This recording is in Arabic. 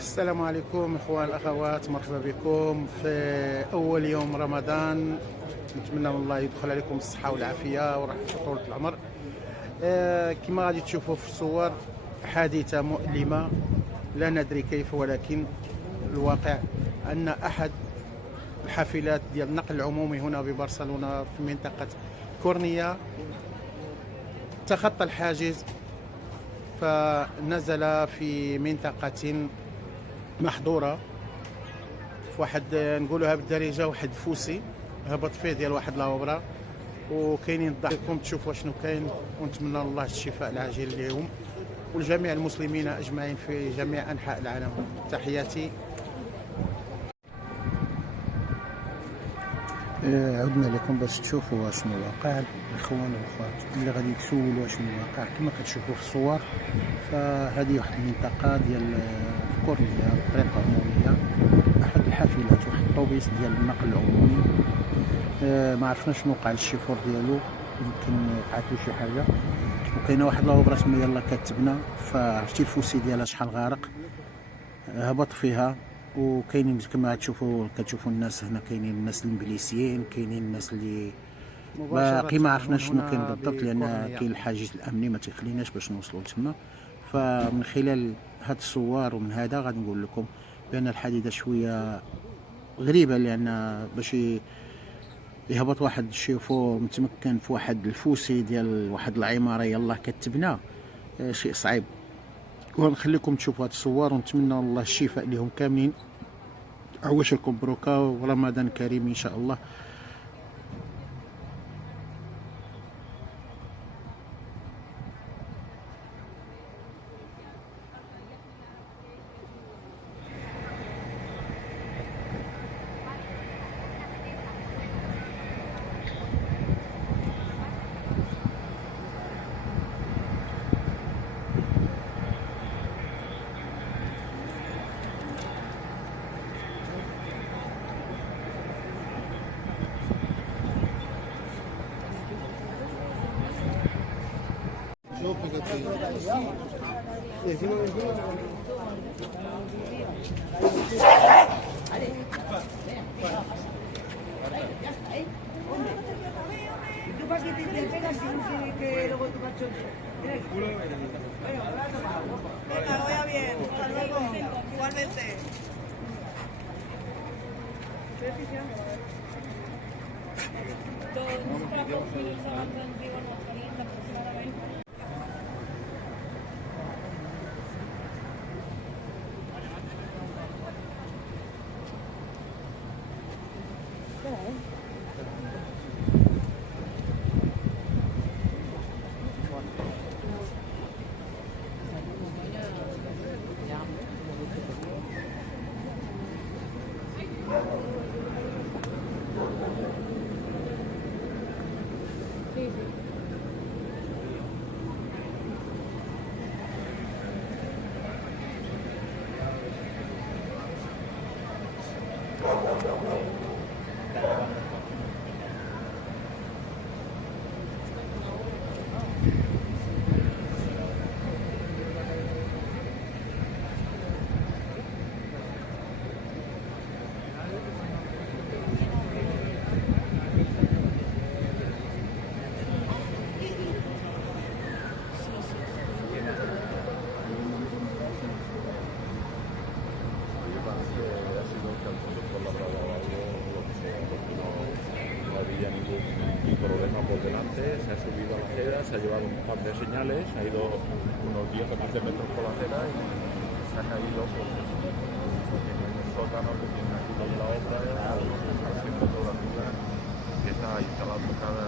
السلام عليكم اخوان الاخوات، مرحبا بكم في اول يوم رمضان. نتمنى من الله يدخل عليكم الصحه والعافيه وراحه طولة العمر. كما غادي تشوفوا في الصور، حادثه مؤلمه لا ندري كيف، ولكن الواقع ان احد الحافلات ديال النقل العمومي هنا ببرشلونه في منطقه كورنيا تخطى الحاجز، فنزل في منطقه محظوره في واحد نقولوها بالدارجه واحد فوسي هبط فيه ديال واحد لاوبرا، وكاينين الضحكم تشوفوا شنو كاين. ونتمنى الله الشفاء العاجل لهم ولجميع المسلمين اجمعين في جميع انحاء العالم. تحياتي. عدنا لكم باش تشوفوا شنو واقع الاخوان والاخوات اللي غادي تسولوا شنو واقع. كما كتشوفوا في الصور، فهذه واحد المنطقه ديال كورنيا، طريقه عموميه، احد الحافلات، واحد الطوبيس ديال النقل العمومي. ما عرفنا شنو وقع للشيفور ديالو، يمكن وقعت له شي حاجه. وكاينه واحد لاوبرا تما يلاه كتبنى، فعرفتي الفوسي ديالها شحال غارق، هبط فيها. وكاينين كما كتشوفوا الناس هنا، كاينين الناس المبليسيين، كاينين الناس اللي باقي ما عرفناش شنو كاين بالضبط، لان كاين الحاجز الامني ما تيخليناش باش نوصلوا تما. فمن خلال هاد الصور ومن هذا غادي نقول لكم بان الحادثه شويه غريبه، لان باش يهبط واحد الشيفور متمكن في واحد الفوسي ديال واحد العماره يلاه كتبنى، شيء صعيب. ونخليكم تشوفوا هاد الصور، ونتمنى الله الشفاء لهم كاملين. عواش لكم بروكا ورمضان كريم ان شاء الله. Tú para que te pegas y no tiene que luego tu cachorro. Venga, vaya bien. Hasta luego. Igualmente. Ningún problema por delante, se ha subido a la acera, se ha llevado un par de señales, ha ido unos 10 o 15 metros por la acera y se ha caído porque en el sótano que tiene aquí la obra, al 100 metros de altura, que está instalado cada